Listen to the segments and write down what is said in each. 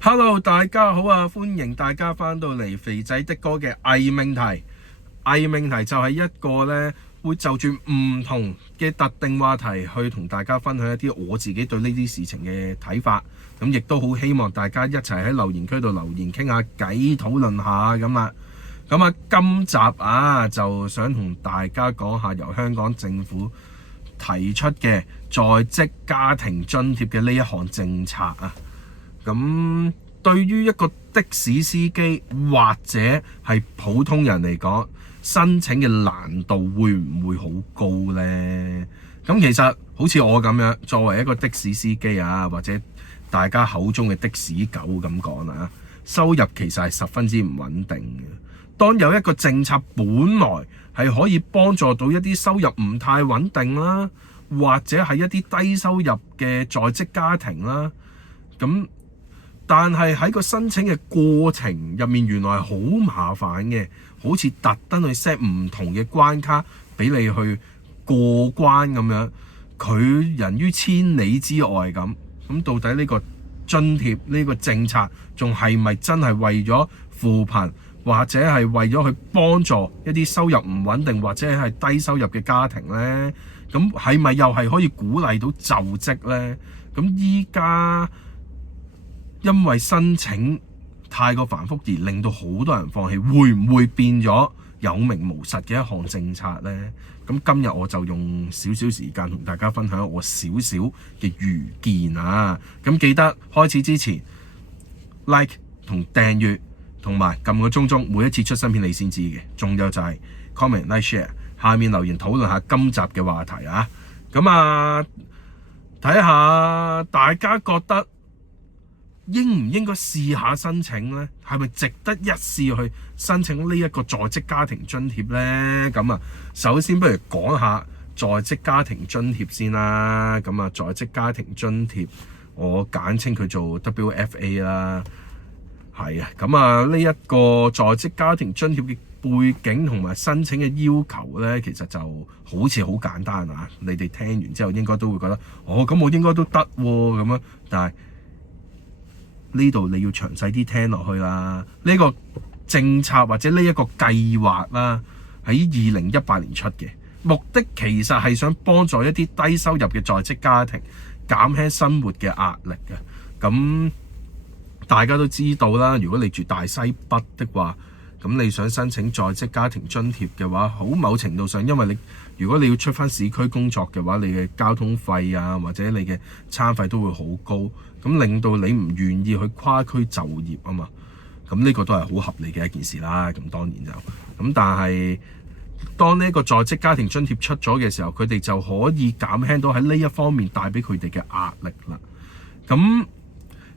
Hello，大家好啊！歡迎大家翻到嚟肥仔的哥嘅偽命題。偽命題就係一個呢，會就住唔同嘅特定話題去同大家分享一啲我自己對呢啲事情嘅睇法。咁亦都好希望大家一齊喺留言區度留言傾下偈，討論下咁啦。咁啊，今集啊就想同大家講下由香港政府提出嘅在職家庭津貼嘅呢一項政策啊。咁對於一個的士司機或者係普通人嚟講，申請嘅難度會唔會好高呢？咁其實好似我咁樣，作為一個的士司機啊，或者大家口中嘅的士狗咁講啦，收入其實係十分之唔穩定嘅。當有一個政策本來係可以幫助到一啲收入唔太穩定啦，或者係一啲低收入嘅在職家庭啦，咁但係喺個申請嘅過程入面，原來係好麻煩嘅，好似特登去 set 唔同嘅關卡俾你去過關咁樣，拒人於千里之外咁。咁到底呢個津貼呢個政策仲係咪真係為咗扶貧，或者係為咗去幫助一啲收入唔穩定或者係低收入嘅家庭呢？咁係咪又係可以鼓勵到就職呢？咁依家因為申請太過繁複而令到好多人放棄，會唔會變咗有名無實嘅一項政策呢？咁今日我就用少少時間同大家分享我少少嘅愚見啊！咁記得開始之前 like 同訂閱同埋撳個鐘鐘，每一次出新片你先知嘅。仲有就係 comment like share， 下面留言討論下今集嘅話題啊！咁啊，睇下大家覺得應唔應該試下申請呢？係咪值得一試去申請呢一個在職家庭津貼呢？咁啊，首先不如講下在職家庭津貼先啦。咁啊，在職家庭津貼我簡稱佢做 WFA 啦。係啊，咁啊呢一個在職家庭津貼嘅背景同埋申請嘅要求呢，其實就好似好簡單啊！你哋聽完之後應該都會覺得，咁我應該都得喎咁樣，但係呢度你要詳細啲聽落去啦。呢個政策或者呢一個計劃啦，喺2018年出嘅，目的其實係想幫助一啲低收入嘅在職家庭減輕生活嘅壓力嘅。咁大家都知道啦，如果你住大西北的話，咁你想申請在職家庭津貼嘅話，好某程度上，因為如果你要出翻市區工作嘅話，你嘅交通費啊，或者你嘅餐費都會好高，咁令到你唔願意去跨區就業啊嘛。咁呢個都係好合理嘅一件事啦。咁當然就但係當呢個在職家庭津貼出咗嘅時候，佢哋就可以減輕到喺呢一方面帶俾佢哋嘅壓力啦。咁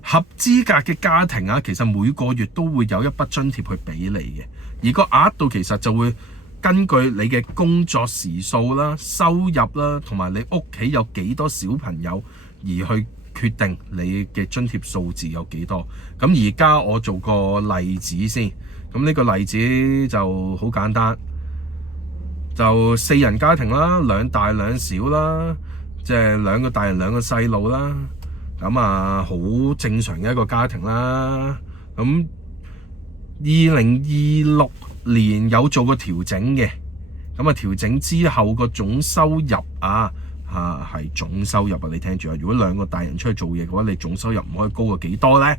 合資格嘅家庭啊，其實每個月都會有一筆津貼去俾你嘅，而個額度其實就會根據你嘅工作時數啦、收入啦，同埋你屋企有幾多小朋友而去決定你嘅津貼數字有幾多。咁而家我做個例子先，咁呢個例子就好簡單，就4人家庭啦，2大2小啦，即係2個大人2個細路啦。咁啊，好正常嘅一個家庭啦。咁2026年有做過調整嘅，咁啊調整之後個總收入係總收入啊，你聽住啊！如果2個大人出去做嘢嘅話，你總收入唔可以高過幾多呢？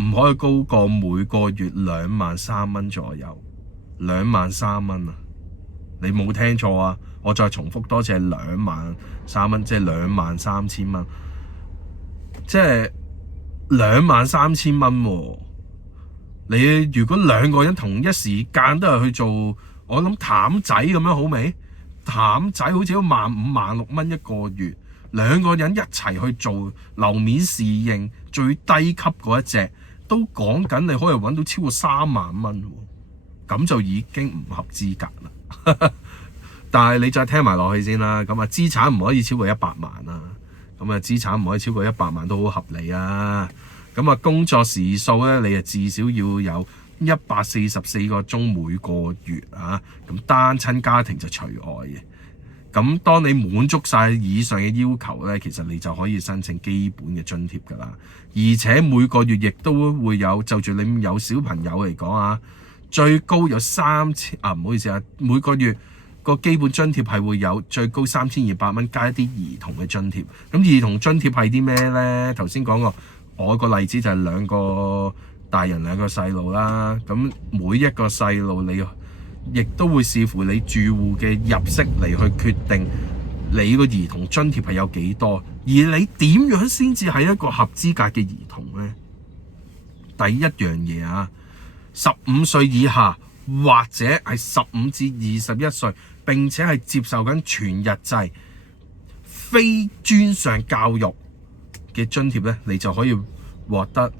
唔可以高過每個月23,000蚊左右，23,000蚊啊！你冇聽錯啊！我再重複多次，係23,000蚊，即係23,000蚊。即係23,000蚊喎！你如果2個人同一時間都係去做，我諗譚仔咁樣好未？譚仔好似都15,000、16,000蚊一個月，2個人一齊去做樓面侍應最低級嗰一隻，都講緊你可以揾到超過3萬蚊喎，咁就已經唔合資格啦。但係你再聽埋落去先啦，咁啊資產唔可以超過100萬啦。咁啊，資產唔可以超過100萬都好合理啊！咁啊，工作時數咧，你啊至少要有144個鐘每個月啊！咁單親家庭就除外嘅。咁當你滿足晒以上嘅要求呢，其實你就可以申請基本嘅津貼㗎啦。而且每個月亦都會有，就住你有小朋友嚟講啊，最高有3000啊，唔好意思啊，每個月個基本津貼係會有最高3200蚊，加一啲兒童嘅津貼。咁兒童津貼係啲咩呢？頭先講過，我個例子就係2個大人2個細路啦。咁每一個細路你亦都會視乎你住戶嘅入息嚟去決定你個兒童津貼係有幾多，而你點樣先至係一個合資格嘅兒童呢？第一樣嘢啊，15歲以下或者係15至21歲，並且係接受緊全日制非專上教育嘅津貼呢，你就可以獲得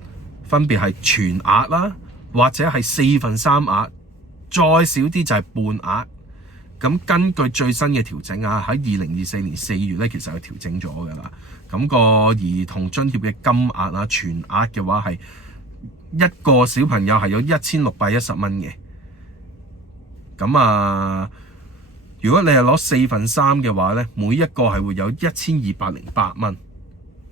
分別係全額啦，或者係3/4額。再少啲就係半額。咁根據最新嘅調整啊，喺2024年4月咧，其實係調整咗㗎啦。咁個兒童津貼嘅金額啊，全額嘅話係一個小朋友係有1610蚊嘅。咁啊，如果你係攞3/4嘅話咧，每一個係會有1208蚊。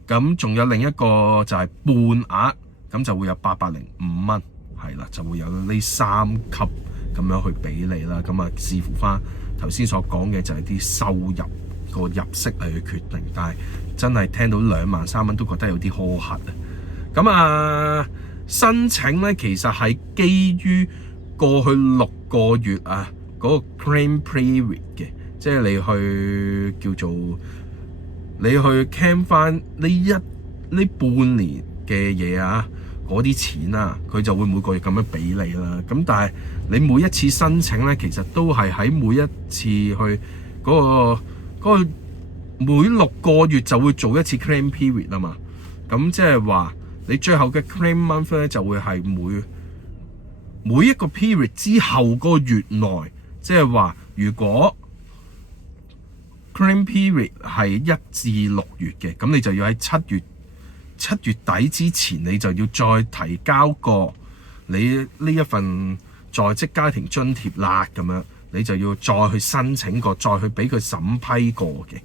咁仲有另一個就係半額，咁就會有805蚊。係啦，就會有呢3級咁樣去俾你啦。咁啊，視乎翻頭先所講嘅就係啲收入個入息嚟去決定。但係真係聽到23000蚊都覺得有啲苛刻啊。咁啊，申請咧其實係基於過去6個月啊嗰個 claim period 嘅，即係你去叫做你去 claim 翻呢半年嘅嘢啊。嗰啲錢啊，佢就會每個月咁樣俾你啦。咁但係你每一次申請咧，其實都係喺每一次去嗰個每6個月就會做一次 claim period 啊嘛。咁即係話你最後嘅 claim month 咧就會係每一個 period 之後個月內，即係話如果 claim period 係1至6月嘅，咁你就要喺7月底之前，你就要再提交過你呢一份在職家庭津貼啦，咁樣你就要再去申請過，再去俾佢審批過嘅。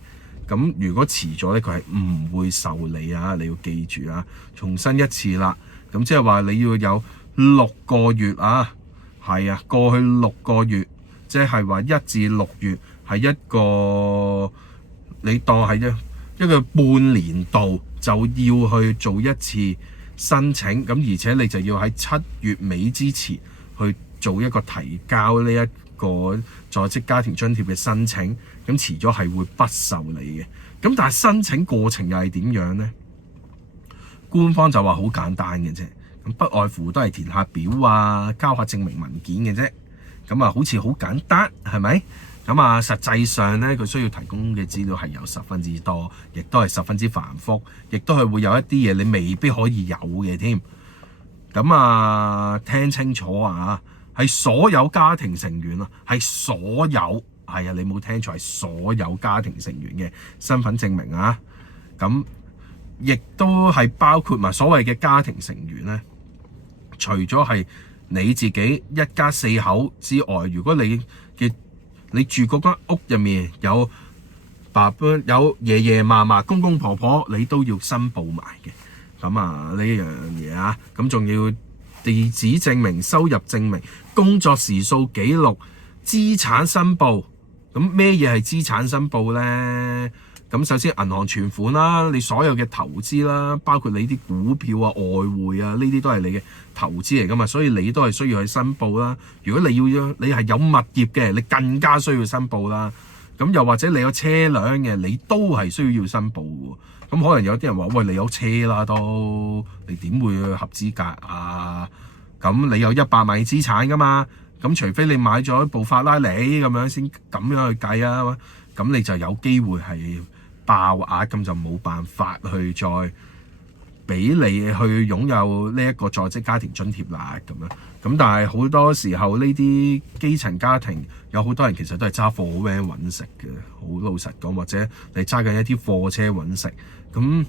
咁如果遲咗咧，佢係唔會受理啊！你要記住啊，重申一次啦。咁即係話你要有6個月啊，係啊，過去6個月，即係話1至6月係一個你當係一個半年度。就要去做一次申請，咁而且你就要喺7月尾之前去做一個提交呢一個在職家庭津貼嘅申請，咁遲咗係會不受理嘅。咁但係申請過程又係點樣呢？官方就話好簡單嘅啫，咁不外乎都係填下表啊，交下證明文件嘅啫。咁啊，好似好簡單，係咪？咁啊，實際上咧，佢需要提供嘅資料係有10分之多，亦都係10分之繁複，亦都係會有一啲嘢你未必可以有嘅添。咁啊，聽清楚啊，係所有家庭成員啊，係所有係啊，你冇聽錯，係所有家庭成員嘅身份證明啊。咁亦都係包括埋所謂嘅家庭成員咧，除咗係你自己一家4口之外，如果你住嗰間屋入面有爸爸、有爺爺嫲嫲、公公婆婆，你都要申報埋嘅。咁啊，呢樣嘢啊，咁仲要地址證明、收入證明、工作時數記錄、資產申報。咁咩嘢係資產申報呢？咁首先銀行存款啦，你所有嘅投資啦，包括你啲股票啊、外匯啊，呢啲都係你嘅投資嚟噶嘛，所以你都係需要去申報啦。如果你係有物業嘅，你更加需要申報啦。咁又或者你有車輛嘅，你都係需要申報喎。咁可能有啲人話：喂，你有車啦都，你點會合資格啊？咁你有100萬資產噶嘛？咁除非你買咗一部法拉利咁樣先咁樣去計啊，咁你就有機會係爆額，咁就冇辦法去再俾你去擁有呢一個在職家庭津貼啦，咁樣。咁但係好多時候呢啲基層家庭有好多人其實都係揸貨 van 揾食嘅，好老實講，或者你揸緊一啲貨車揾食。咁呢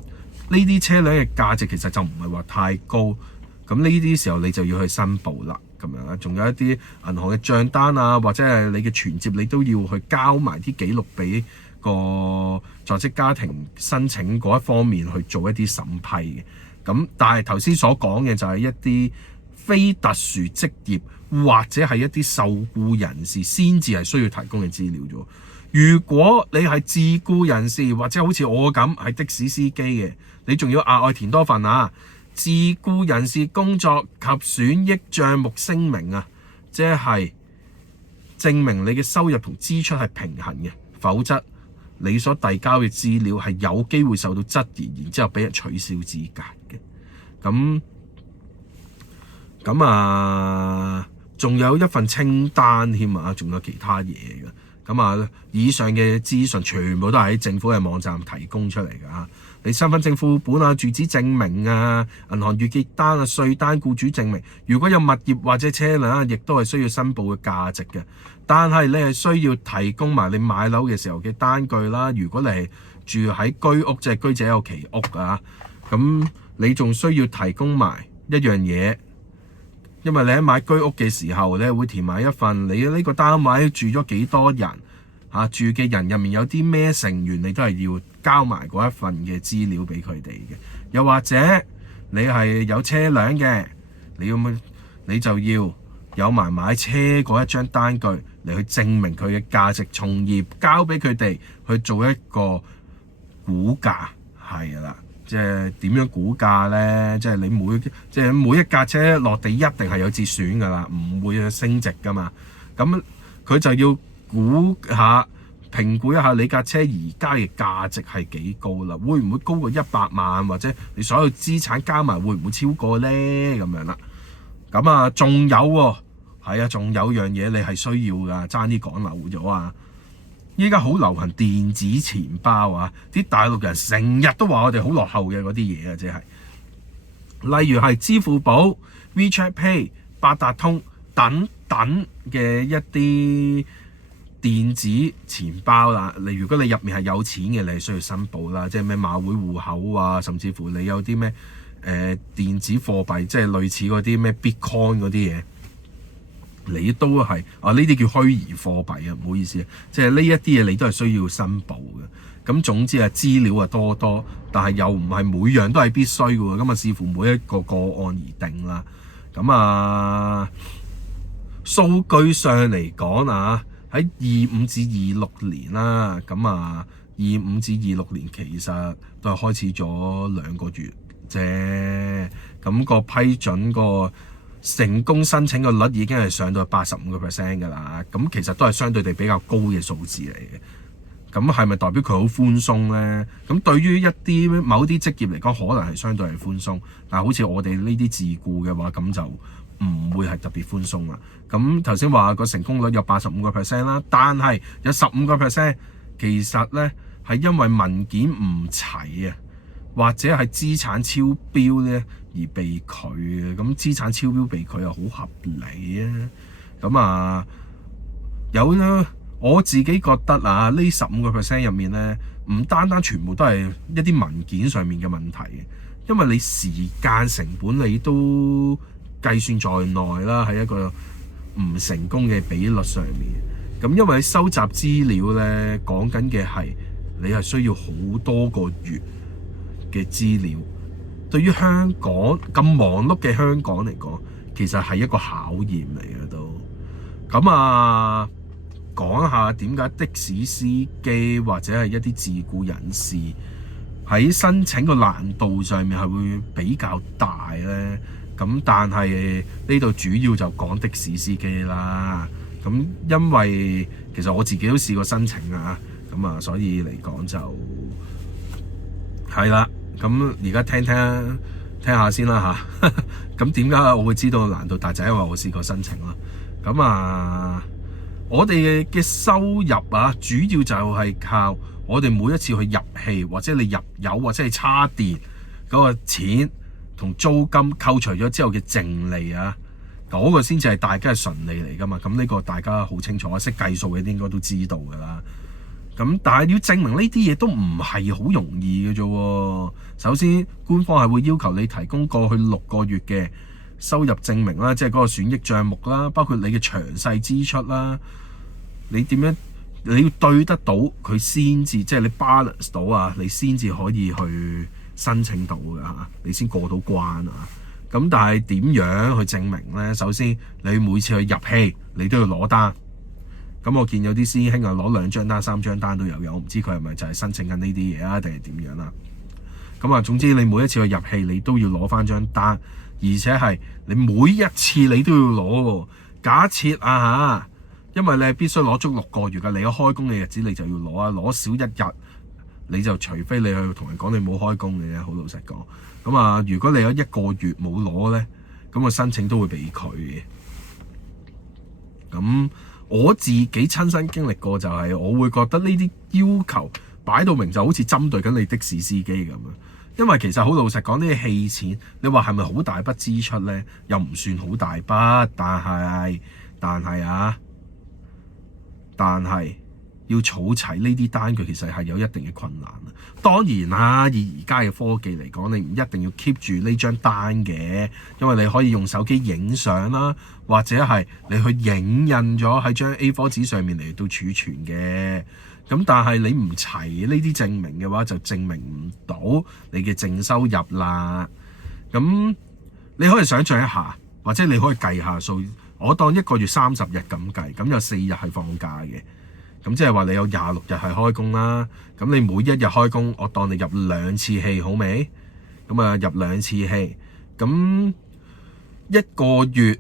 啲車輛嘅價值其實就唔係話太高，咁呢啲時候你就要去申報啦。咁樣啦。仲有一啲銀行嘅帳單啊，或者係你嘅存摺，你都要去交埋啲記錄俾個在職家庭申請嗰一方面去做一啲審批嘅。咁但係頭先所講嘅就係一啲非特殊職業或者係一啲受僱人士先至係需要提供嘅資料啫。如果你係自僱人士或者好似我咁係的士司機嘅，你仲要額外填多份自僱人士工作及損益帳目聲明即係證明你嘅收入同支出係平衡嘅，否則你所遞交嘅資料係有機會受到質疑，然之後俾人取消資格嘅。咁仲有一份清單添仲有其他嘢嘅。以上嘅資訊全部都係喺政府嘅網站提供出嚟㗎。你身份證副本住址證明銀行月結單稅單、僱主證明，如果有物業或者車輛亦都係需要申報嘅價值嘅。但係你係需要提供埋你買樓嘅時候嘅單據啦。如果你係住喺居屋，即係居者有其屋咁你仲需要提供埋一樣嘢。因為你喺買居屋嘅時候，你會填埋一份你呢個單位住咗幾多人住嘅人入面有啲咩成員，你都係要交埋嗰一份嘅資料俾佢哋嘅。又或者你係有車輛嘅，你就要有埋買車嗰一張單據嚟去證明佢嘅價值，從而交俾佢哋去做一個估價。係啦。即係點樣估價呢？即係你每一架車落地一定係有折損㗎啦，唔會升值㗎嘛。咁佢就要評估一下你架車而家嘅價值係幾高啦，會唔會高過100萬，或者你所有資產加埋會唔會超過呢？咁樣啦。仲有仲有樣嘢你係需要㗎，爭啲講漏咗依家好流行電子錢包啲大陸人成日都話我哋好落後嘅嗰啲嘢即係例如係支付寶、WeChat Pay、八達通等等嘅一啲電子錢包啦。如果你入面係有錢嘅，你係需要申報啦，即係咩馬會戶口甚至乎你有啲咩電子貨幣，即係類似嗰啲咩 Bitcoin 嗰啲嘢。你都係呢啲叫虛擬貨幣唔好意思即係呢一啲嘢你都係需要申報嘅。咁總之資料多，但係又唔係每樣都係必須嘅喎。咁視乎每一個個案而定啦。數據上嚟講喺25至26年啦。25至26年其實都係開始咗2個月啫。個批准個成功申請個率已經係上到85% 㗎啦。其實都係相對地比較高嘅數字嚟嘅。係咪代表佢好寬鬆呢？對於某啲職業嚟講，可能係相對係寬鬆，但係好似我哋呢啲自僱嘅話，咁就唔會係特別寬鬆啦。頭先話個成功率有85% 啦，但係有15% 其實呢係因為文件唔齊或者係資產超標呢而被拒嘅。資產超標被拒又好合理我自己覺得呢15% 入面呢，唔單單全部都係一啲文件上面嘅問題嘅，因為你時間成本你都計算在內啦，喺一個唔成功嘅比率上面。因為你收集資料呢，講緊嘅係你係需要好多個月嘅資料。對於香港咁忙碌嘅香港嚟講，其實係一個考驗嚟嘅都。講下點解的士司機或者係一啲自僱人士喺申請個難度上面係會比較大呢？但係呢度主要就講的士司機啦。因為其實我自己都試過申請所以嚟講就係啦。而家聽下先啦點解我會知道難度大？就係因為我試過申請啦。我哋嘅收入主要就係靠我哋每一次去入氣，或者你入油，或者你叉電嗰個錢同租金扣除咗之後嘅淨利嗰個先至係大家嘅純利嚟㗎嘛。呢個大家好清楚，識計數嘅應該都知道㗎啦。但係要證明呢啲嘢都唔係好容易嘅啫。首先，官方係會要求你提供過去6個月嘅收入證明啦，即係嗰個損益帳目啦，包括你嘅詳細支出啦，你點樣你要對得到佢先至，即係你 balance 到啊，你先至可以去申請到㗎嚇，你先過到關啊。咁但係點樣去證明呢？首先你每次去入戲，你都要攞單。咁我見有啲師兄啊攞2張單、3張單都有嘅，我唔知佢係咪就係申請緊呢啲嘢啊，定係點樣啦？咁啊，總之你每一次去入戲，你都要攞翻張單，而且係你每一次你都要攞喎。假設啊嚇，因為你係必須攞足6個月㗎，你有開工嘅日子你就要攞啊，攞少1日你就除非你去同人講你冇開工嘅啫，好老實講。咁啊，如果你有1個月冇攞咧，咁個申請都會被拒嘅。咁我自己親身經歷過就係，我會覺得呢啲要求擺到明就好似針對緊你的士司機咁樣。因為其實好老實講，呢啲戲錢，你話係咪好大筆支出呢？又唔算好大筆，但係要儲齊呢啲單據，其實係有一定嘅困難。當然啦，以而家嘅科技嚟講，你唔一定要 keep 住呢張單嘅，因為你可以用手機影相啦，或者係你去影印咗喺張 A4 紙上面嚟到儲存嘅。咁但係你唔齊呢啲證明嘅話，就證明唔到你嘅淨收入啦。咁你可以想象一下，或者你可以計下數，我當1個月30日咁計，咁有4日係放假嘅。咁即係話你有26日係開工啦。咁你每一日開工，我當你入2次戲好未？咁啊入2次戲，咁1個月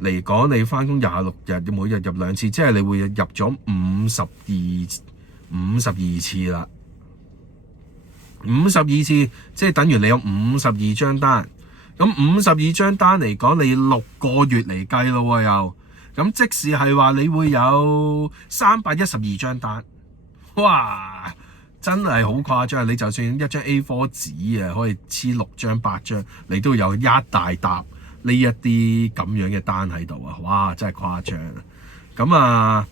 嚟講，你返工26日，每日入2次，即係你會入咗52次啦。52次即係等於你有52張單。咁52張單嚟講，你6個月嚟計咯喎又。咁即使係話你會有312張單，哇！真係好誇張。你就算一張 A4 紙啊，可以黐6張8張，你都有一大沓呢一啲咁樣嘅單喺度啊！哇，真係誇張啊！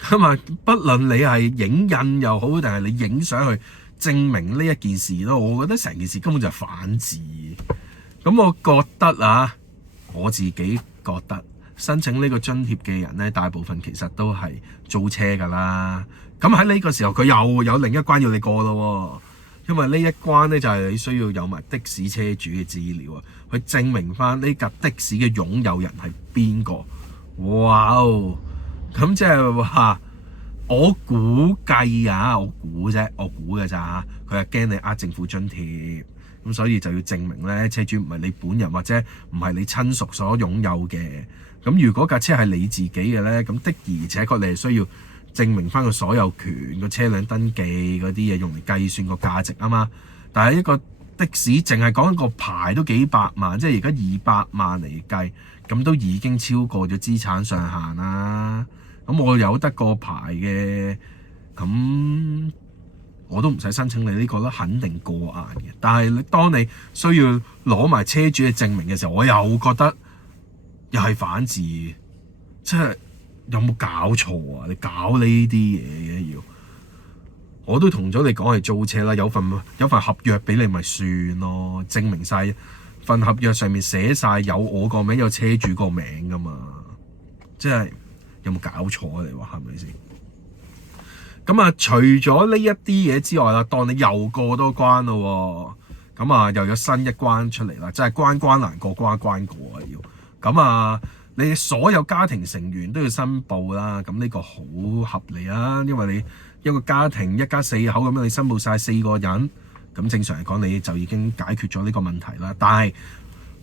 咁啊，不論你係影印又好，定係你影相去證明呢一件事咯，我覺得成件事根本就係反智。咁我覺得啊，我自己覺得申請呢個津貼嘅人咧，大部分其實都係租車㗎啦。咁喺呢個時候，佢又有另一關要你過咯。因為呢一關咧就係你需要有埋的士車主嘅資料啊，去證明翻呢架的士嘅擁有人係邊個。哇哦！咁即係話，我估計啊，我估嘅咋，佢係驚你呃政府津貼。咁所以就要證明咧，車主唔係你本人或者唔係你親屬所擁有嘅。咁如果架車係你自己嘅咧，咁的而且確你係需要證明翻個所有權、個車輛登記嗰啲嘢，用嚟計算個價值啊嘛。但係一個的士淨係講一個牌都幾百萬，即係而家200萬嚟計，咁都已經超過咗資產上限啦。咁我有得個牌嘅，咁我都唔使申請你呢個啦，肯定過眼嘅。但係當你需要攞埋車主嘅證明嘅時候，我又覺得又係反智，即係有冇搞錯啊？你搞呢啲嘢嘅要，我都同咗你講係租車啦，有份合約俾你咪算咯，證明晒份合約上面寫晒有我個名有車主個名噶嘛，即係有冇搞錯啊？你話係咪先？咁啊，除咗呢一啲嘢之外啦，當你又過多關咯，咁啊又有新一關出嚟啦，即係關關難過關關過啊要。咁啊，你所有家庭成員都要申報啦，咁呢個好合理啊，因為你一個家庭一家4口咁樣，你申報晒4個人，咁正常嚟講你就已經解決咗呢個問題啦。但係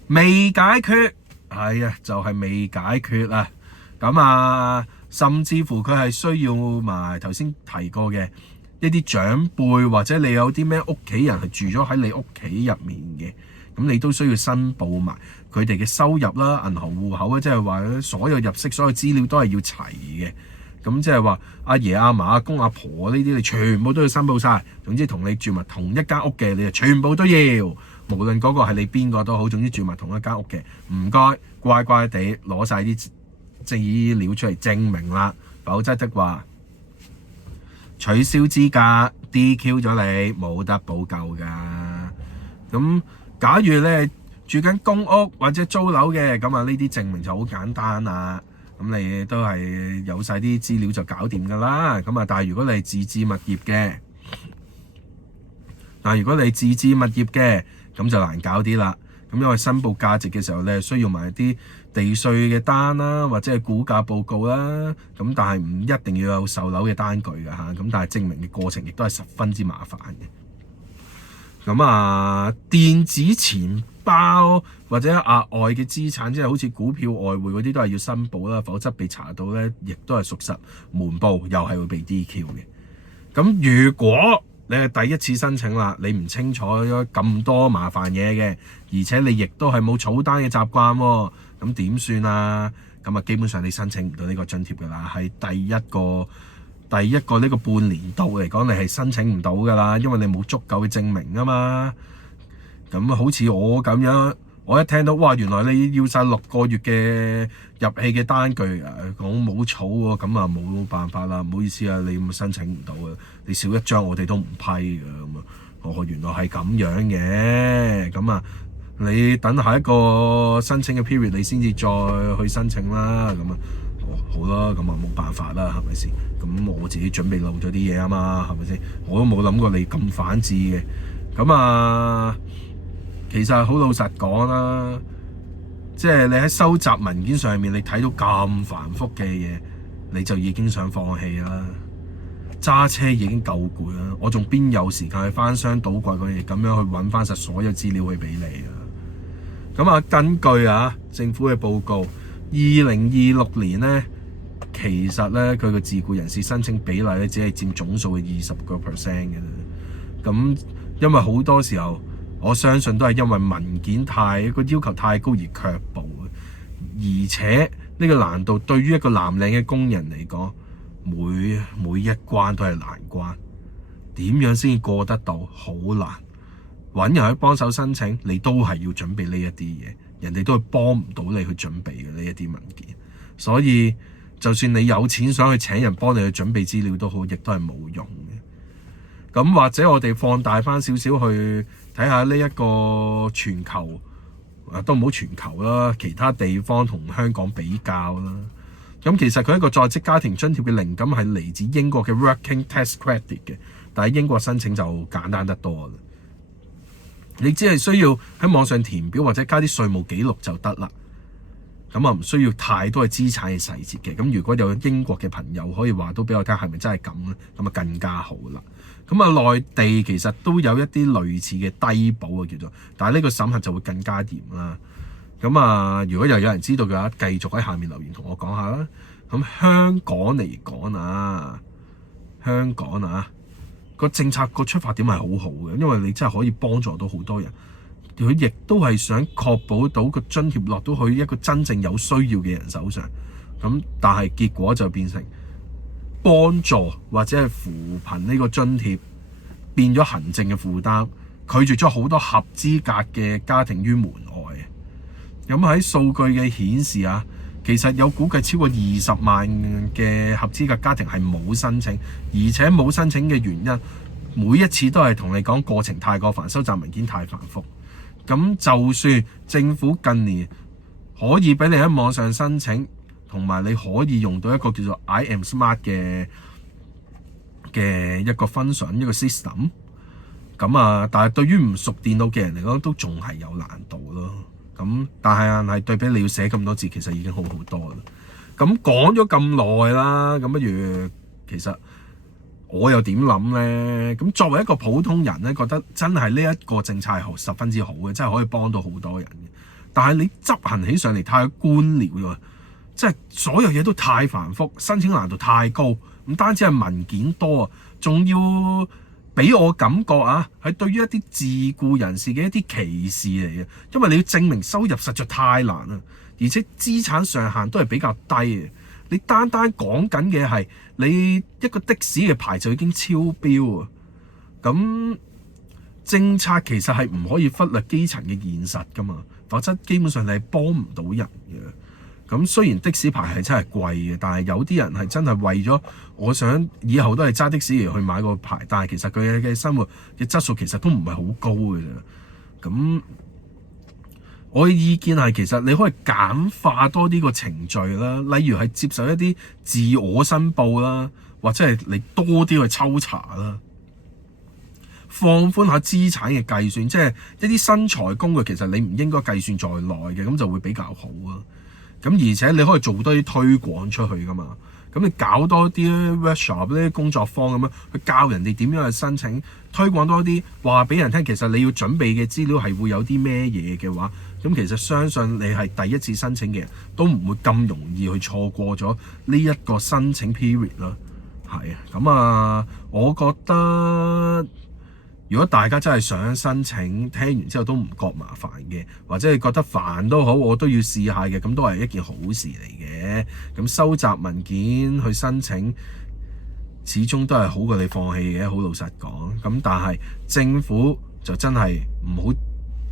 未解決，係啊，就係未解決啊。咁啊，甚至乎佢係需要埋頭先提過嘅一啲長輩，或者你有啲咩屋企人係住咗喺你屋企入面嘅，咁你都需要申報埋佢哋嘅收入啦、銀行戶口啊，即係話所有入息、所有資料都係要齊嘅。咁即係話阿爺阿嫲、阿公阿婆呢啲，你全部都要申報晒。總之同你住埋同一間屋嘅，你就全部都要，無論嗰個係你邊個都好，總之住埋同一間屋嘅，唔該乖乖地攞晒啲資料出嚟證明啦，否則的話取消資格 DQ 咗你，冇得補救噶。咁假如咧住緊公屋或者租樓嘅，咁啊呢啲證明就好簡單啦。咁你都係有晒啲資料就搞掂㗎啦。咁啊，但係如果你係自置物業嘅，咁就難搞啲啦。咁因為申報價值嘅時候咧，需要埋啲地稅嘅單啦，或者係估價報告啦。咁但係唔一定要有售樓嘅單據㗎嚇。咁但係證明嘅過程亦都係十分之麻煩嘅。咁啊，電子錢包或者額外嘅資產，即係好似股票、外匯嗰啲都係要申報啦，否則被查到咧，亦都係屬實瞞報，又係會被 DQ 嘅。咁如果你係第一次申請啦，你唔清楚咁多麻煩嘢嘅，而且你亦都係冇草單嘅習慣喎，咁點算啊？咁啊，基本上你申請唔到呢個津貼㗎啦，係第一個呢個半年度嚟講，你係申請唔到㗎啦，因為你冇足夠嘅證明啊嘛。咁好似我咁樣，我一聽到哇，原來你要晒6個月嘅入氣嘅單據，我冇草喎，咁啊冇辦法啦，唔好意思啊，你咁申請唔到啊，你少一張我哋都唔批㗎，咁啊，原來係咁樣嘅，咁啊，你等下一個申請嘅 period 你先至再去申請啦，咁啊，好啦，咁啊冇辦法啦，係咪先？咁我自己準備漏咗啲嘢啊嘛，係咪先？我都冇諗過你咁反智嘅，咁啊。其實好老實講啦，即係你喺收集文件上面，你睇到咁繁複嘅嘢，你就已經想放棄啦。揸車已經夠攰啦，我仲邊有時間去翻箱倒櫃嗰啲咁樣去揾翻實所有資料去俾你啊？咁啊，根據政府嘅報告，2026年呢，其實呢，佢個自僱人士申請比例咧只係佔總數嘅20%嘅。咁因為好多時候，我相信都係因為文件個要求太高而卻步，而且呢個難度對於一個藍領嘅工人嚟講，每一關都係難關。點樣先至過得到？好難。揾人去幫手申請，你都係要準備呢一啲嘢，人哋都係幫唔到你去準備嘅呢一啲文件。所以就算你有錢想去請人幫你去準備資料都好，亦都係冇用嘅。咁或者我哋放大翻少少去睇下呢一個全球，都唔好全球啦，其他地方同香港比較啦。咁其實佢一個在職家庭津貼嘅靈感係嚟自英國嘅 Working Tax Credit 嘅，但係英國申請就簡單得多啦。你只係需要喺網上填表或者加啲稅務記錄就得啦。咁啊，唔需要太多嘅資產嘅細節嘅。咁如果有英國嘅朋友可以話到俾我聽，係咪真係咁咧？咁啊更加好啦。咁啊，內地其實都有一啲類似嘅低保啊，叫做，但係呢個審核就會更加嚴啦。咁啊，如果又有人知道嘅話，繼續喺下面留言同我講下啦。咁香港嚟講香港個政策個出發點係好好嘅，因為你真係可以幫助到好多人。佢亦都係想確保到個津貼落到去一個真正有需要嘅人手上。咁但係結果就變成幫助或者係扶貧呢個津貼變咗行政嘅負擔，拒絕咗好多合資格嘅家庭於門外。咁喺數據嘅顯示其實有估計超過20萬嘅合資格家庭係冇申請，而且冇申請嘅原因，每一次都係同你講過程太過煩，收集文件太繁複。咁就算政府近年可以俾你喺網上申請，同埋你可以用到一個叫做 I am Smart 嘅一個 function 一個 system， 咁但係對於唔熟電腦嘅人嚟講，都仲係有難度咯。咁但係對比你要寫咁多字，其實已經好好多啦。咁講咗咁耐啦，咁不如其實我又點諗呢？咁作為一個普通人咧，覺得真係呢一個政策係十分之好嘅，真係可以幫到好多人嘅。但係你執行起上嚟太官僚喎，即係所有嘢都太繁複，申請難度太高，唔單止係文件多，仲要俾我感覺係對於一啲自僱人士嘅一啲歧視嚟嘅，因為你要證明收入實在太難啦，而且資產上限都係比較低嘅。你單講緊嘅係你一個的士嘅牌就已經超標啊！咁政策其實係唔可以忽略基層嘅現實噶嘛，否則基本上你係幫唔到人嘅。咁雖然的士牌係真係貴嘅，但係有啲人係真係為咗我想以後都係揸的士而去買個牌，但係其實佢嘅生活嘅質素其實都唔係好高嘅啫。咁我嘅意見係其實你可以簡化多啲個程序啦，例如係接受一啲自我申報啦，或者係你多啲去抽查啦，放寬下資產嘅計算，即係一啲生財工具其實你唔應該計算在內嘅，咁就會比較好啊。咁而且你可以做多啲推廣出去噶嘛，咁你搞多啲 workshop 呢啲工作坊咁樣去教人哋點樣去申請，推廣多啲，話俾人聽其實你要準備嘅資料係會有啲咩嘢嘅話，咁其實相信你係第一次申請嘅人都唔會咁容易去錯過咗呢一個申請 period 啦。係啊，咁啊，我覺得如果大家真係想申請，聽完之後都唔覺麻煩嘅，或者係覺得煩都好，我都要試下嘅，咁都係一件好事嚟嘅。咁收集文件去申請，始終都係好過你放棄嘅，好老實講。咁但係政府就真係唔好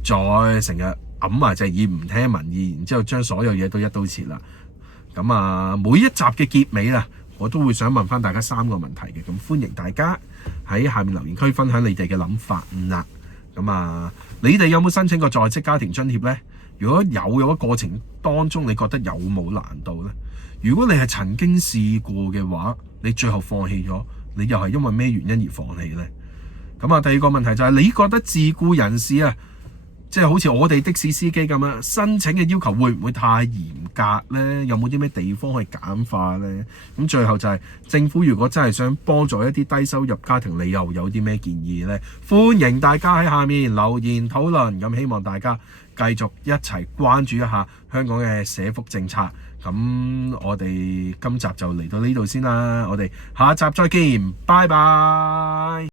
再成日揞埋隻耳唔聽民意，然之後將所有嘢都一刀切啦。咁啊，每一集嘅結尾啦，我都會想問翻大家3個問題嘅，咁歡迎大家喺下面留言區分享你哋嘅諗法啦。咁啊，你哋有冇申請過在職家庭津貼呢？如果有個過程當中你覺得有冇難度呢？如果你係曾經試過嘅話，你最後放棄咗，你又係因為咩原因而放棄呢？咁啊，第二個問題就係你覺得自僱人士啊，即係好似我哋的士司機咁樣，申請嘅要求會唔會太嚴格呢？有冇啲咩地方可以簡化呢？咁最後就係政府如果真係想幫助一啲低收入家庭，你又有啲咩建議呢？歡迎大家喺下面留言討論，咁希望大家繼續一齊關注一下香港嘅社福政策。咁我哋今集就嚟到呢度先啦，我哋下集再見，拜拜。